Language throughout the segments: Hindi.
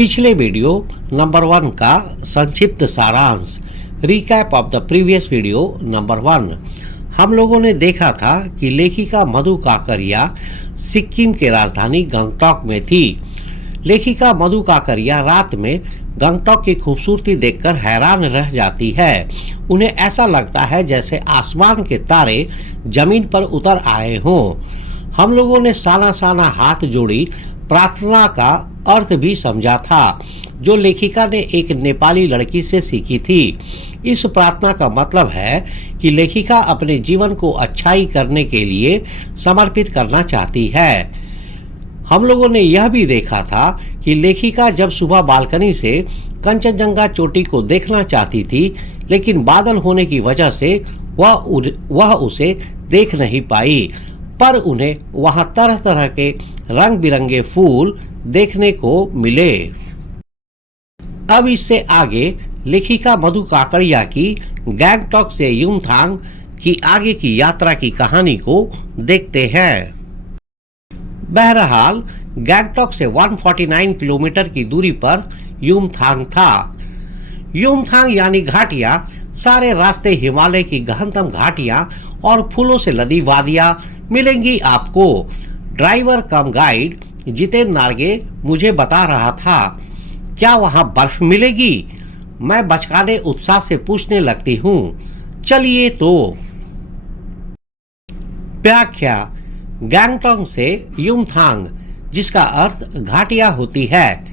पिछले वीडियो नंबर 1 का संक्षिप्त सारांश recap of the previous video number 1। हम लोगों ने देखा था कि लेखिका मधु काकरिया सिक्किम के राजधानी गंगटोक में थी। लेखिका मधु काकरिया रात में गंगटोक की खूबसूरती देखकर हैरान रह जाती है। उन्हें ऐसा लगता है जैसे आसमान के तारे जमीन पर उतर आए हों। हम लोगों ने साना साना हाथ जोड़ी प्रार्थना का अर्थ भी समझा था, जो लेखिका ने एक नेपाली लड़की से सीखी थी। इस प्रार्थना का मतलब है कि लेखिका अपने जीवन को अच्छाई करने के लिए समर्पित करना चाहती है। हम लोगों ने यह भी देखा था कि लेखिका जब सुबह बालकनी से कंचनजंगा चोटी को देखना चाहती थी, लेकिन बादल होने की वजह से वह उसे देख नहीं पाई, पर उन्हें वहां तरह तरह के रंग बिरंगे फूल देखने को मिले। अब इससे आगे लेखिका मधु काकरिया की गैंगटॉक से युमथांग की आगे की यात्रा की कहानी को देखते हैं। बहरहाल गैंगटॉक से 149 किलोमीटर की दूरी पर युमथांग था। युमथांग यानी घाटियां सारे रास्ते हिमालय की गहनतम घाटियां और फूलों से लदी वादियां मिलेंगी आपको। ड्राइवर कम गाइड जितेन नार्गे मुझे बता रहा था, क्या वहां बर्फ मिलेगी? मैं बचकाने उत्साह से पूछने लगती हूँ, चलिए तो। व्याख्या: गैंगटॉक से युमथांग, जिसका अर्थ घाटियां होती है।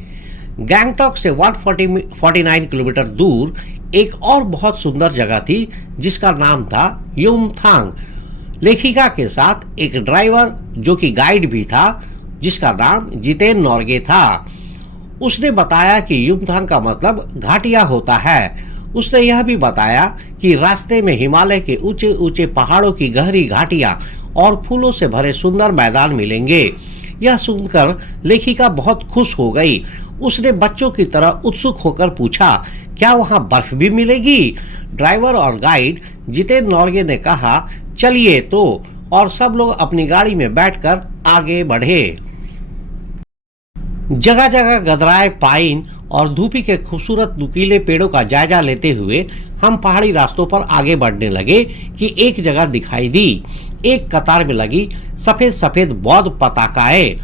गैंगटॉक से 149 किलोमीटर दूर एक और बहुत सुंदर जगह थी जिसका नाम था युमथांग। लेखिका के साथ एक ड्राइवर जो कि गाइड भी था, जिसका नाम जितेन नॉर्गे था। उसने बताया कि युमथांग का मतलब घाटियां होता है। उसने यह भी बताया कि रास्ते में हिमालय के ऊंचे ऊंचे पहाड़ों की गहरी घाटियां और फूलों से भरे सुंदर मैदान मिलेंगे। यह सुनकर लेखिका बहुत खुश हो गई। उसने बच्चों की तरह उत्सुक होकर पूछा, क्या वहां बर्फ भी मिलेगी? ड्राइवर और गाइड जितेन नॉर्गे ने कहा, चलिए तो, और सब लोग अपनी गाड़ी में बैठकर आगे बढ़े। जगह जगह गदराए पाइन और धूपी के खूबसूरत नुकीले पेड़ों का जायजा लेते हुए हम पहाड़ी रास्तों पर आगे बढ़ने लगे कि एक जगह दिखाई दी। एक कतार में लगी सफेद सफेद बौद्ध पताकाएं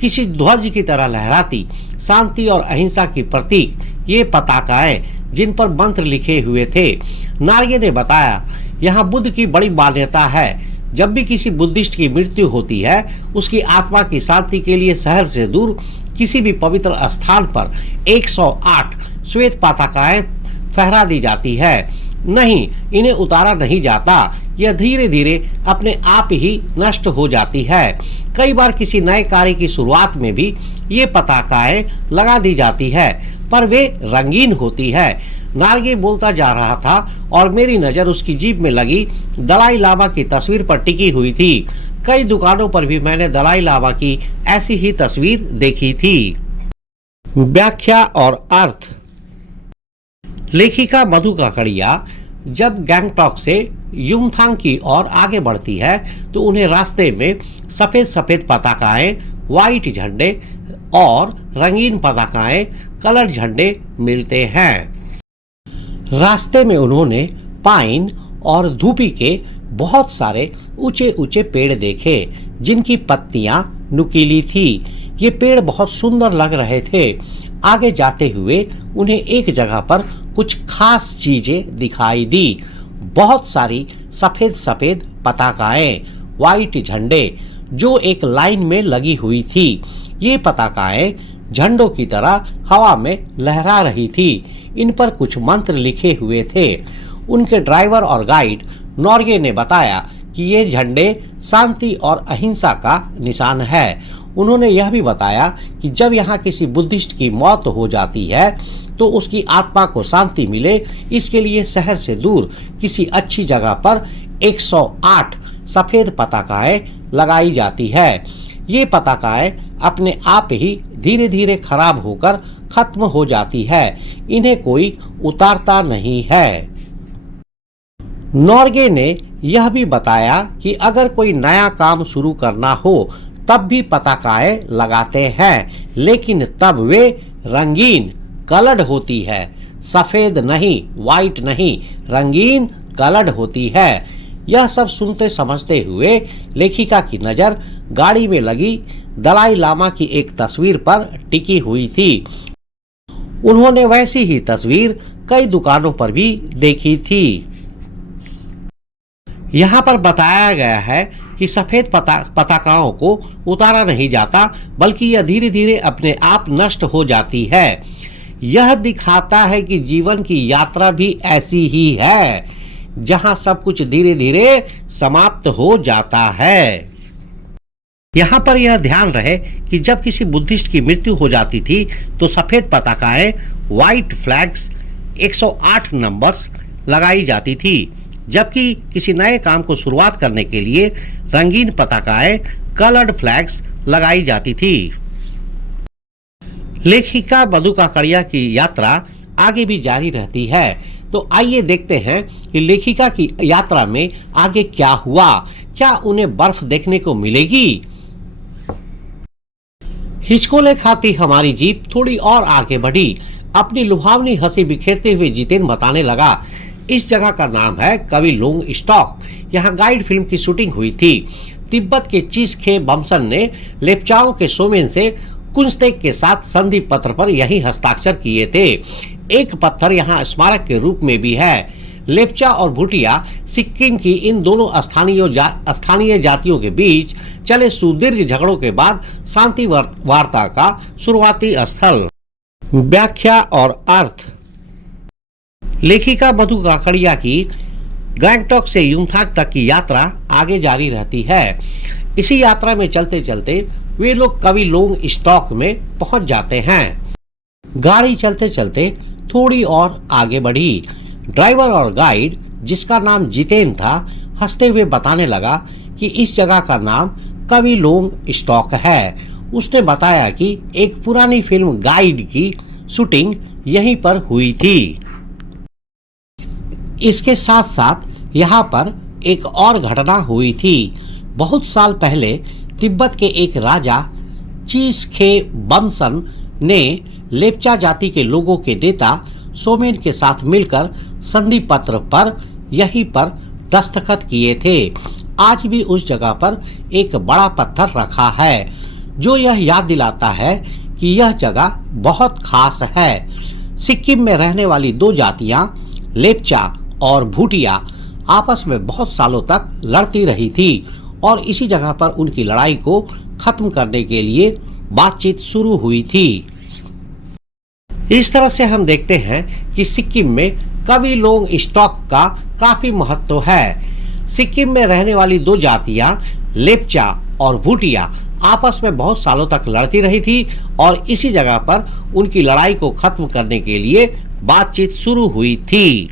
किसी ध्वज की तरह लहराती, शांति और अहिंसा की प्रतीक ये पताकाएं, जिन पर मंत्र लिखे हुए थे। नार्गे ने बताया, यहाँ बुद्ध की बड़ी मान्यता है। जब भी किसी बुद्धिस्ट की मृत्यु होती है, उसकी आत्मा की शांति के लिए शहर से दूर किसी भी पवित्र स्थान पर 108 श्वेत पताकाएं फहरा दी जाती है। नहीं, इन्हें उतारा नहीं जाता। यह धीरे धीरे अपने आप ही नष्ट हो जाती है। कई बार किसी नए कार्य की शुरुआत में भी ये पताकाएं लगा दी जाती है, पर वे रंगीन होती है। नार्गे बोलता जा रहा था और मेरी नजर उसकी जीभ में लगी दलाई लामा की तस्वीर पर टिकी हुई थी। कई दुकानों पर भी मैंने दलाई लामा की ऐसी ही तस्वीर देखी थी। व्याख्या और अर्थ: लेखिका मधु काकरिया जब गैंगटॉक से युमथांग की ओर आगे बढ़ती है तो उन्हें रास्ते में सफेद सफेद पताकाएं, व्हाइट झंडे और रंगीन पताकाएं, कलर झंडे मिलते हैं। रास्ते में उन्होंने पाइन और धूपी के बहुत सारे ऊंचे ऊंचे पेड़ देखे, जिनकी पत्तियां नुकीली थी। ये पेड़ बहुत सुंदर लग रहे थे। आगे जाते हुए उन्हें एक जगह पर कुछ खास चीजें दिखाई दी। बहुत सारी सफेद सफेद पताकाएं, व्हाइट झंडे, जो एक लाइन में लगी हुई थी। ये पताकाएं झंडों की तरह हवा में लहरा रही थी। इन पर कुछ मंत्र लिखे हुए थे। उनके ड्राइवर और गाइड नॉर्गे ने बताया कि ये झंडे शांति और अहिंसा का निशान है। उन्होंने यह भी बताया कि जब यहाँ किसी बुद्धिस्ट की मौत हो जाती है तो उसकी आत्मा को शांति मिले, इसके लिए शहर से दूर किसी अच्छी जगह पर 108 सफेद पताकाएं लगाई जाती है। ये पताकाएं अपने आप ही धीरे धीरे खराब होकर खत्म हो जाती है। इन्हें कोई उतारता नहीं है। नॉर्गे ने यह भी बताया कि अगर कोई नया काम शुरू करना हो तब भी पताकाएं लगाते हैं, लेकिन तब वे रंगीन कलर्ड होती है, सफेद नहीं, वाइट नहीं, रंगीन कलर्ड होती है। यह सब सुनते समझते हुए लेखिका की नजर गाड़ी में लगी दलाई लामा की एक तस्वीर पर टिकी हुई थी। उन्होंने वैसी ही तस्वीर कई दुकानों पर भी देखी थी। यहाँ पर बताया गया है कि सफेद पताकाओं को उतारा नहीं जाता, बल्कि यह धीरे धीरे अपने आप नष्ट हो जाती है। यह दिखाता है कि जीवन की यात्रा भी ऐसी ही है, जहाँ सब कुछ धीरे धीरे समाप्त हो जाता है। यहाँ पर यह ध्यान रहे कि जब किसी बुद्धिस्ट की मृत्यु हो जाती थी तो सफेद पताकाएं, व्हाइट फ्लैग्स 108 नंबर्स लगाई जाती थी, जबकि किसी नए काम को शुरुआत करने के लिए रंगीन पताकाएं, कलर्ड फ्लैग्स लगाई जाती थी। लेखिका मधु काकड़िया की यात्रा आगे भी जारी रहती है। तो आइए देखते हैं कि लेखिका की यात्रा में आगे क्या हुआ। क्या उन्हें बर्फ देखने को मिलेगी? हिचकोले खाती हमारी जीप थोड़ी और आगे बढ़ी। अपनी लुभावनी हंसी बिखेरते हुए जितेन बताने लगा, इस जगह का नाम है कविलोंग स्टॉक। यहाँ गाइड फिल्म की शूटिंग हुई थी। तिब्बत के चीसखे बमसन ने लेप्चाओं के सोमेन से कुंजतेक के साथ संधि पत्र पर यही हस्ताक्षर किए थे। एक पत्थर यहाँ स्मारक के रूप में भी है। लेप्चा और भूटिया सिक्किम की इन दोनों स्थानीय जातियों के बीच चले सुदीर्घ झगड़ों के बाद शांति वार्ता का शुरुआती स्थल। व्याख्या और अर्थ। लेखिका मधु काकड़िया की गैंगटॉक से युमथांग तक की यात्रा आगे जारी रहती है। इसी यात्रा में चलते चलते वे लोग कविलोंग स्टॉक में पहुंच जाते हैं। गाड़ी चलते चलते थोड़ी और आगे बढ़ी। ड्राइवर और गाइड, जिसका नाम जितेन था, हंसते हुए बताने लगा कि इस जगह का नाम कविलोंग स्टॉक है। उसने बताया कि एक पुरानी फिल्म गाइड की शूटिंग यहीं पर हुई थी। इसके साथ साथ यहाँ पर एक और घटना हुई थी। बहुत साल पहले तिब्बत के एक राजा चीसखे बमसन ने लेप्चा जाति के लोगों के नेता सोमेन के साथ मिलकर संधि पत्र पर यहीं पर दस्तखत किए थे। आज भी उस जगह पर एक बड़ा पत्थर रखा है, जो यह याद दिलाता है कि यह जगह बहुत खास है। सिक्किम में रहने वाली दो जातियां, लेप्चा और भूटिया, आपस में बहुत सालों तक लड़ती रही थी और इसी जगह पर उनकी लड़ाई को खत्म करने के लिए बातचीत शुरू हुई थी। इस तरह से हम देखते हैं कि सिक्किम में कविलोंग स्टॉक का काफी महत्व है। सिक्किम में रहने वाली दो जातियां, लेप्चा और भूटिया, आपस में बहुत सालों तक लड़ती रही थी और इसी जगह पर उनकी लड़ाई को खत्म करने के लिए बातचीत शुरू हुई थी।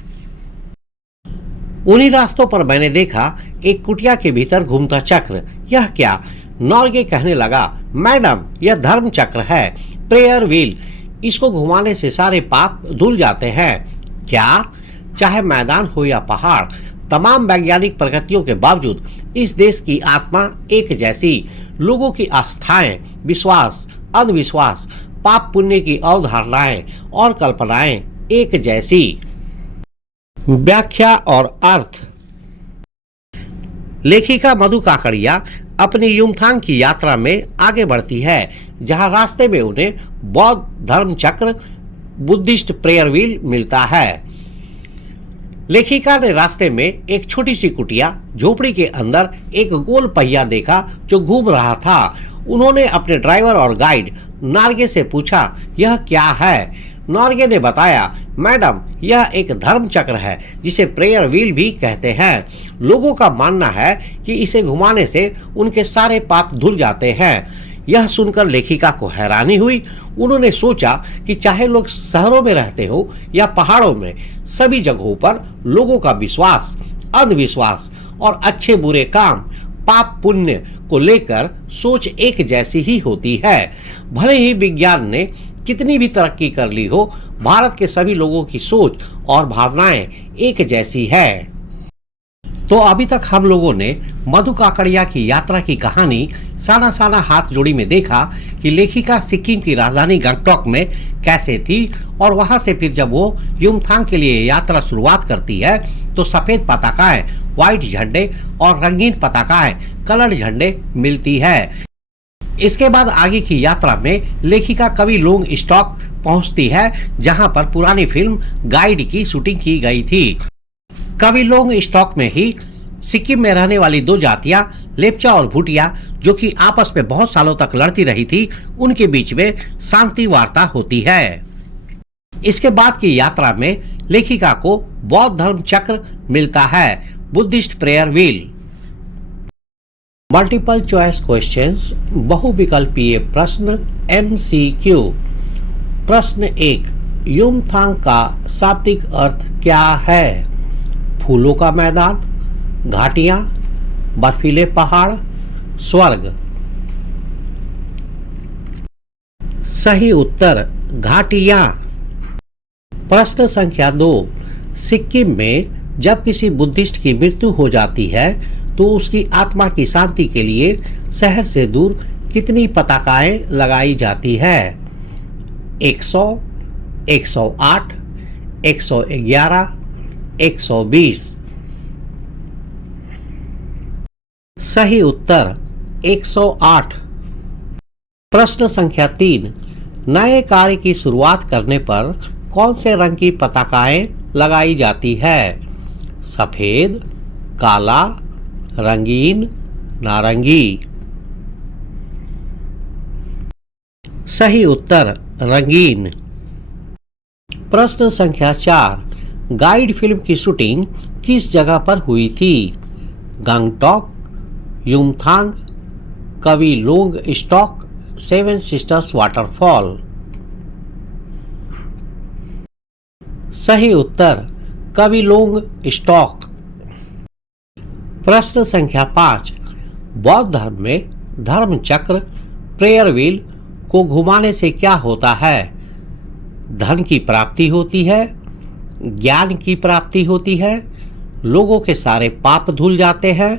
उन्हीं रास्तों पर मैंने देखा एक कुटिया के भीतर घूमता चक्र। यह क्या? नॉर्गे कहने लगा, मैडम यह धर्म चक्र है, प्रेयर व्हील। इसको घुमाने से सारे पाप धुल जाते हैं। क्या? चाहे मैदान हो या पहाड़, तमाम वैज्ञानिक प्रगतियों के बावजूद इस देश की आत्मा एक जैसी। लोगों की आस्थाएं, विश्वास, अंधविश्वास, पाप पुण्य की अवधारणाएं और कल्पनाएं एक जैसी। व्याख्या और अर्थ। लेखिका मधु काकड़िया अपनी युमथांग की यात्रा में आगे बढ़ती है, जहां रास्ते में उन्हें बौद्ध धर्म चक्र, बुद्धिस्ट प्रेयर व्हील मिलता है। लेखिका ने रास्ते में एक छोटी सी कुटिया, झोपड़ी के अंदर एक गोल पहिया देखा जो घूम रहा था। उन्होंने अपने ड्राइवर और गाइड नार्गे से पूछा, यह क्या है? नॉर्गे ने बताया, मैडम यह एक धर्म चक्र है जिसे प्रेयर व्हील भी कहते हैं। लोगों का मानना है कि इसे घुमाने से उनके सारे पाप धुल जाते हैं। यह सुनकर लेखिका को हैरानी हुई। उन्होंने सोचा कि चाहे लोग शहरों में रहते हो या पहाड़ों में, सभी जगहों पर लोगों का विश्वास, अंधविश्वास और अच्छे बुरे काम, पाप पुण्य को लेकर सोच एक जैसी ही होती है। भले ही विज्ञान ने कितनी भी तरक्की कर ली हो, भारत के सभी लोगों की सोच और भावनाएं एक जैसी है। तो अभी तक हम लोगों ने मधु काकड़िया की यात्रा की कहानी साना साना हाथ जोड़ी में देखा कि लेखिका सिक्किम की राजधानी गंगटोक में कैसे थी और वहां से फिर जब वो युमथांग के लिए यात्रा शुरुआत करती है तो सफेद पताकाएं, व्हाइट झंडे और रंगीन पताकाएं, कलर झंडे मिलती है। इसके बाद आगे की यात्रा में लेखिका कविलोंग स्टॉक पहुंचती है जहां पर पुरानी फिल्म गाइड की शूटिंग की गई थी। कविलोंग स्टॉक में ही सिक्किम में रहने वाली दो जातियां लेप्चा और भूटिया जो कि आपस में बहुत सालों तक लड़ती रही थी, उनके बीच में शांति वार्ता होती है। इसके बाद की यात्रा में लेखिका को बौद्ध धर्म चक्र मिलता है, Buddhist prayer wheel. Multiple choice questions, बहुविकल्पीय प्रश्न, MCQ। प्रश्न 1, युमथांग का शाब्दिक अर्थ क्या है? फूलों का मैदान, घाटियां, बर्फीले पहाड़, स्वर्ग। सही उत्तर घाटियां। प्रश्न संख्या 2, सिक्किम में जब किसी बुद्धिस्ट की मृत्यु हो जाती है तो उसकी आत्मा की शांति के लिए शहर से दूर कितनी पताकाएं लगाई जाती है? 100, 108, 111, 120। सही उत्तर 108। प्रश्न संख्या 3, नए कार्य की शुरुआत करने पर कौन से रंग की पताकाएं लगाई जाती है? सफेद, काला, रंगीन, नारंगी। सही उत्तर रंगीन। प्रश्न संख्या 4, गाइड फिल्म की शूटिंग किस जगह पर हुई थी? Gangtok, Yumthang, Kabilong Stok, seven sisters waterfall. सही उत्तर कविलोंग स्टॉक। प्रश्न संख्या 5, बौद्ध धर्म में धर्म चक्र, प्रेयर व्हील को घुमाने से क्या होता है? धन की प्राप्ति होती है, ज्ञान की प्राप्ति होती है, लोगों के सारे पाप धुल जाते हैं,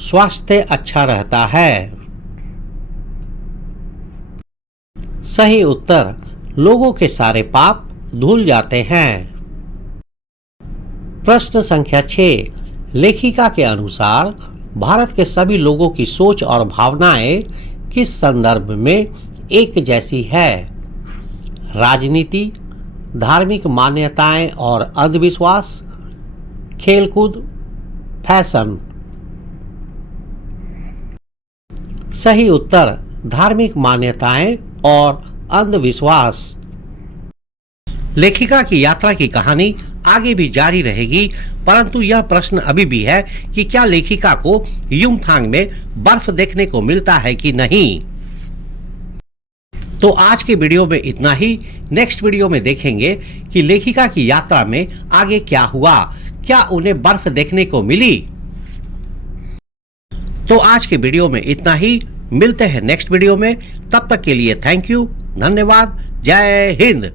स्वास्थ्य अच्छा रहता है। सही उत्तर लोगों के सारे पाप धुल जाते हैं। प्रश्न संख्या 6, लेखिका के अनुसार भारत के सभी लोगों की सोच और भावनाएं किस संदर्भ में एक जैसी है? राजनीति, धार्मिक मान्यताएं और अंधविश्वास, खेलकूद, फैशन। सही उत्तर धार्मिक मान्यताएं और अंधविश्वास। लेखिका की यात्रा की कहानी आगे भी जारी रहेगी, परंतु यह प्रश्न अभी भी है कि क्या लेखिका को युमथांग में बर्फ देखने को मिलता है कि नहीं। तो आज के वीडियो में इतना ही। नेक्स्ट वीडियो में देखेंगे कि लेखिका की यात्रा में आगे क्या हुआ, क्या उन्हें बर्फ देखने को मिली। तो आज के वीडियो में इतना ही, मिलते हैं नेक्स्ट वीडियो में। तब तक के लिए थैंक यू, धन्यवाद, जय हिंद।